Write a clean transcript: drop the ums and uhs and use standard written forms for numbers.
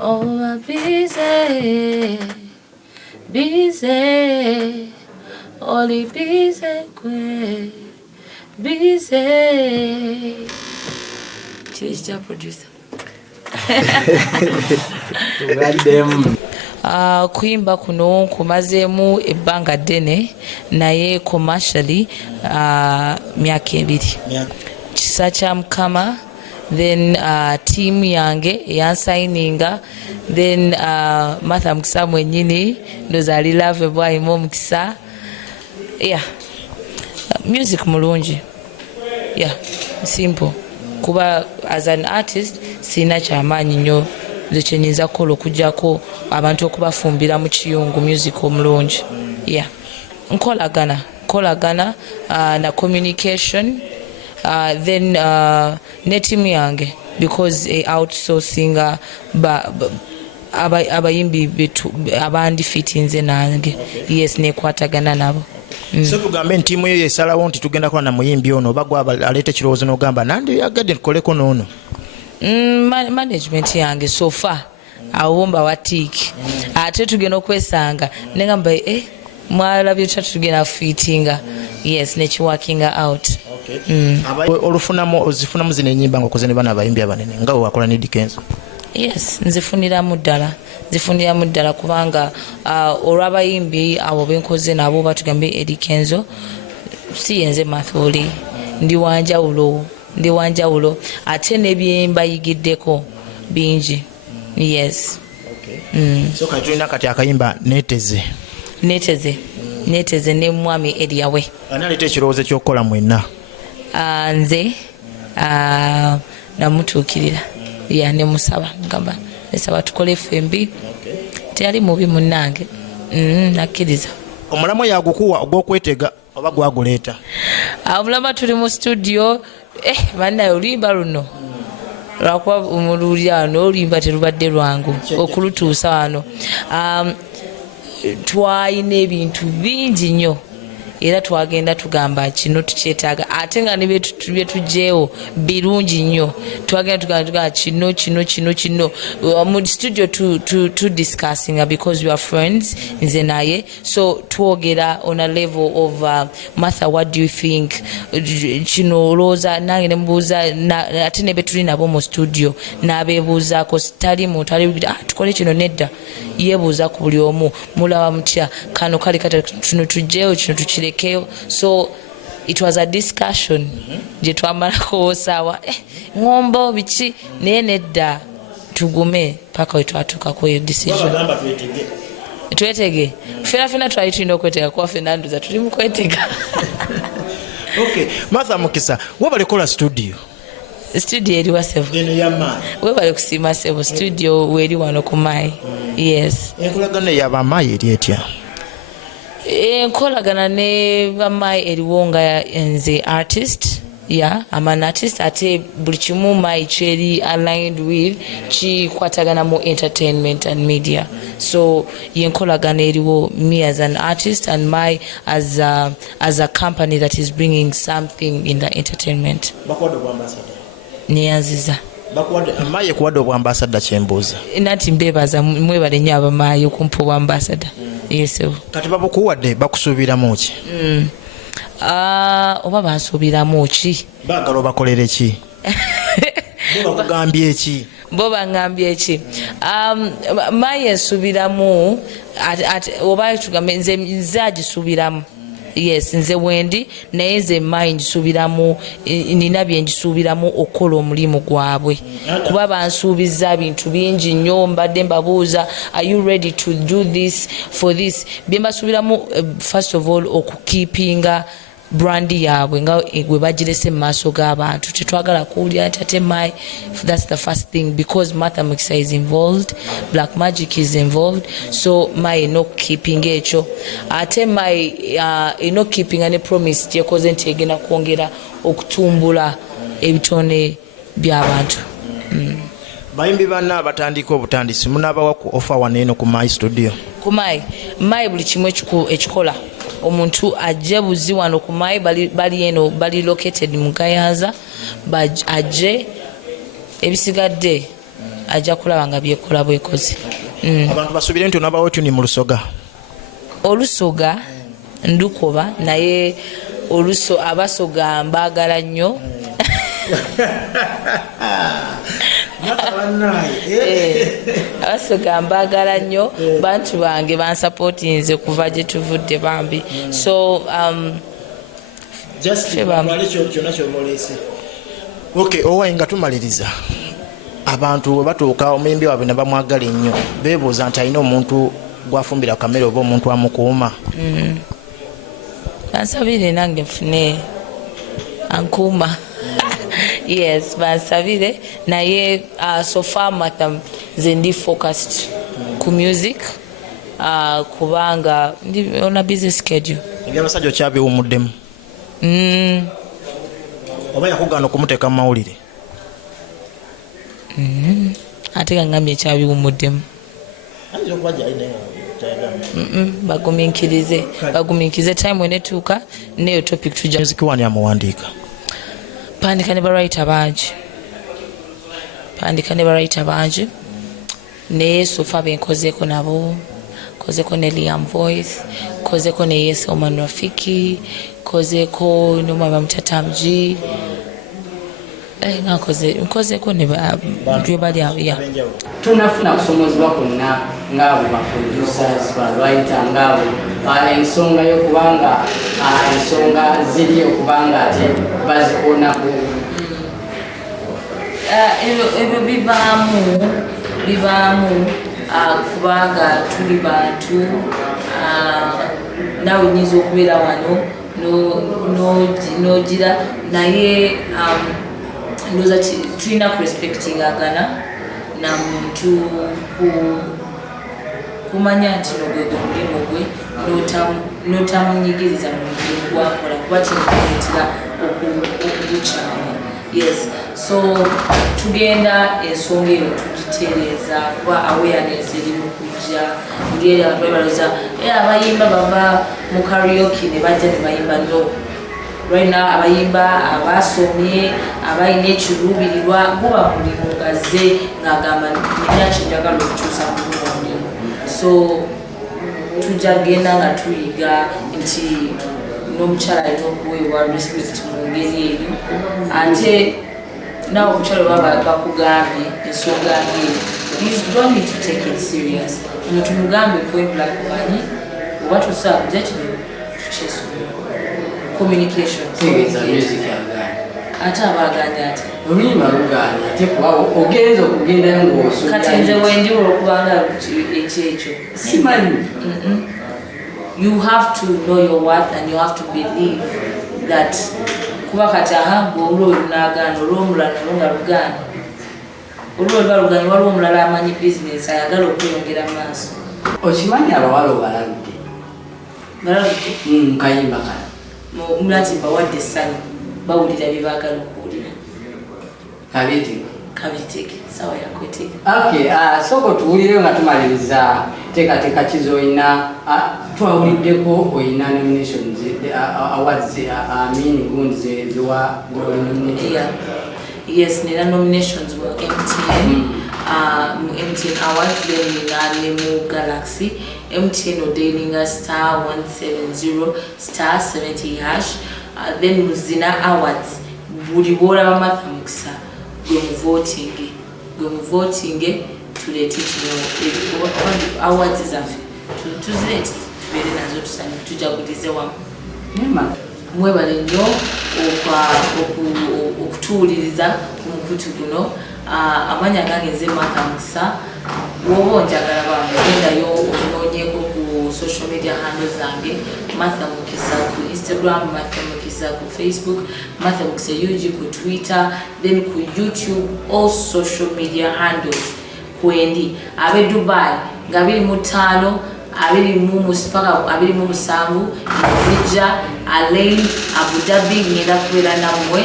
Oh, busy, busy, only busy, busy. Change the producer. Kuyimba kuno kumazeemu ebbanga ddene naye commercially myaka 2 kisa kya Mukama. Then team yange yansayininga, then Martha Mukisa mwennyini ndoza ali love bwayimu Mukisa. Yeah, music mulungi. Yeah, simple. Kuba as an artist sina kyamaanyi nnyo kyenyinza kukola okujjako abantu okubafumbira mu kiyungu music omulungi. Yeah, nkolagana na communication. Then ne team yange because outsourcing abayimbi abandi fitinze nange. Yes, nekwatagana nabo. So tugambe ntimu yo yesalawo nti tugenda kola na muyimbi ono bagwa alete kirowoozo n'ogamba nandi yagadde tukoleko n'ono. Management yange so far awomba watiki ate tugenda okwesanga negamba mwalabye tugenda fitinga. Yes, nekiwakinga out. Ozifunamu zino ennyimba ng'okoze ne bana abayimbi abanene nga wakola ne Eddy Kenzo? Yes, nzifuniramu ddala kubanga olw'abayimbi abo benkoze nabo batugambe Eddy Kenzo si yenze Mathuli ndi wanjawulo ate nebyembayigiddeko bingi. Yes. So kati tulina kati akayimba neteze ne mwami Eddy Yawe. Ani aleta ekirowoozo ky'okukola mwenna? Nze namutuukirira ne musaba ngamba esaba tukole FMB. Teyali mubi munnange. Nakkiriza. Omulamu yagukuwa ogw'okwetega oba gwaguleeta? Obulaba tuli mu studio bannaye oluyimba luno lwakuba omululyano oluyimba terubadde lwangu okulutuusa wano. Twalina ebintu bingi nnyo era twagenda tugamba kino tukyetaaga ate nga ne byetugyewo birungi nnyo twagenda tugamba kino mu studio to discussing because we are friends nze naye, so twogera on a level of Martha, what do you think kino olowooza nange nemubuuza ate ne betuli nabo mu studio n'abeebuuzaako tali muntu tukole kino nedda yeebuuza ku buli omu mulaba mutya kano kale kata kino tugyewo kino tukirekeyo. So it was a discussion gye twamalako saawa ngombo biki naye nedda tugume paka we twatuuka ku eyo decision. Twetege fena twali tulina okwetega kuba fena nduza tuli mu kwetega. Okay, Martha Mukisa wabale kola studio eri wasevo webale kusiima sebo studio weri wano ku Mai. Yes, enkolagana y'abamayi eri etya? Enkolagana ne bamayi eriwo nga nze artist. Yeah, I'm an artist. Ate buli kimu Mai kyeri aligned with kikwatagana mu entertainment and media. So yenkolagana eriwo me as an artist and Mai as a company that is bringing something in the entertainment. Neyanziza Mai kuwadde obwambasada kyembuuza nati mbebaza mwebale nnyo abamayi okumpa obwambasada. Yes, kati babukuwadde bakusuubiramu ki? Oba bansuubiramu ki? Baagala obakolere ki? Bakugambye ki? Bo bangambye ki? Mai ensuubiramu oba tugambe nze agisuubiramu. Yes, nze wendi naye nze Mai njisuubiramu nina bye njisuubiramu okukola omulimu gwabwe kuba bansuubiza bintu bingi nnyo mbadde mbabuuza are you ready to do this for this bye mbasuubiramu first of all okukeepinga brandi yaabwe nga gwe bagirese mu maaso g'abantu tetwagala kuwulira ate Mai. That's the first thing because Martha Mukisa is involved, Black Magic is involved, so Mai no keeping ekyo ate Mai no keeping ne promise gyekoze nti egenda kwongera okutumbula ebitone by'abantu. Bayimbi banna batandika obutandisi munabawa ku offer waneeno ku Mai studio? Ku Mai buli kimu ekikola omuntu ajje buzi wano ku Mai bali located mu Kayanza ajje ebisigadde ajja kulaba nga byekola bwekozi. Abantu basubire nti onabawo tuni mu Lusoga. Olusoga ndukoba naye abasoga mbaagala nnyo. Abasoga mbaagala nnyo, bantu bange bansupportinze kuva gye tuvudde bambi. So okay, owaye nga tumaliriza abantu bwe batuuka omuyimbi waabwe ne bamwagala ennyo beebuuza nti alina omuntu gwafumbira kamera oba omuntu amukuuma. Bansabire nange nfune ankuuma. Yes, bansabire naye so far nze ndi focused ku music kubanga ndi on a busy schedule. Ebyabasajja okyabiwumuddemu oba yakugaana okumuteeka mu mawulire? Ate nga ngambye ekyabiwumuddemu. Bagumiikirize time wenetuuka neyo topic tujja. Music wani amuwandiika? Pandika ne barayita bangi naye sofa benkozeeko nabo, kozeko ne Liam Voice, kozeko ne Yes Oman Rafiki, kozeko noma bamutatamji, nkozeko ne bye bali awo. Tunafuna kusomozebwa kwonna ng'abo ba producers ba writer ng'abo ensonga y'okubanga ensonga ziri okubanga ate bazikoonako. Ebyo bibaamu kubanga tuli bantu nawe nyinza okubeera wano n'ogira naye ndowooza tulina kurespectingagana na muntu kumanya nti nogwego mulimu gwe n'otamunyigiriza mu mulimu gwakola kuba kimukuleetera okugukyama. Yes, so tugenda ensonga eyo tugitereeza kuba awareness eri mu kujja ngeri abantu balowooza abayimba bava mu karaoke ne bajja ne bayimba. No, right now abayimba abasomye abalina ekiruubirirwa guba mulimu ngazze ng'agamba nina kyenjagala okukyusa mu mulimu. So tujja genda nga tuyiga nti n'omukyala alina okuweebwa respect mu ngeri eyo ate nawe omukyala baba bakugambye ensonga ngeri you don't need to take it serious. Ono tumugambe point blank manyi oba tusobola kujja kino tukyesomera communication ate abaganya ate oluyimba luganya ate kubawo ogenza okugendayo ng'oso kati nze wendiwo okubanga ekyekyo simanyi. You have to know your worth and you have to believe that kuba kati olwo lunagana olwomulala nolunga lugana olwo baluganya waliwo omulala amanyi business ayagala okweyongera maaso. Okimanyi abawala obalabudde kayimba kano mulati bawadde essanyu bawulira bye baagala okuwulira kabiteke sawa yakweteka. Okay, soko tuwulireyo nga tumaliriza teekateeka kizoyina twawuliddeko oyina nominations awards gundi zewa nominated. Yes, nina nominations wa MTN MTN Awards then mu Galaxy MTN odailinga *170 *70#. Then muzina awards buli bwolaba Martha Mukisa gwe muvoting tuleete kino awards zaffe tuzireete tubeere nazo tusanye tujagulize wamu. Mwebale nnyo okutuwuliriza ku mukutu guno. Amanya gange nze Martha Mukisa. Woba onjagala gendayo onoonyeeko ku social media handles zange Martha Mukisa ku Instagram, Martha Mukisa ku Facebook, Martha Mukisa UG ku Twitter, then ku YouTube, all social media handles kwendi abe Dubai nga 25 27 Nzija Alain Abu Dhabi ngenda kubeera nammwe.